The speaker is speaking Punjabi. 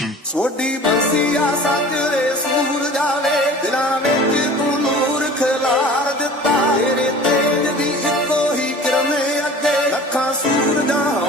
Production. ਛੋਡੀ ਬੰਸੀਆ ਸੱਚ ਦੇ ਸੂਰਜਾ ਵੇ ਵਿੱਚ ਤੂੰ ਤੇਜ ਦੀ ਇੱਕੋ ਹੀ ਕਿਰਨ ਅੱਗੇ, ਲੱਖਾਂ ਸੂਰਜਾਂ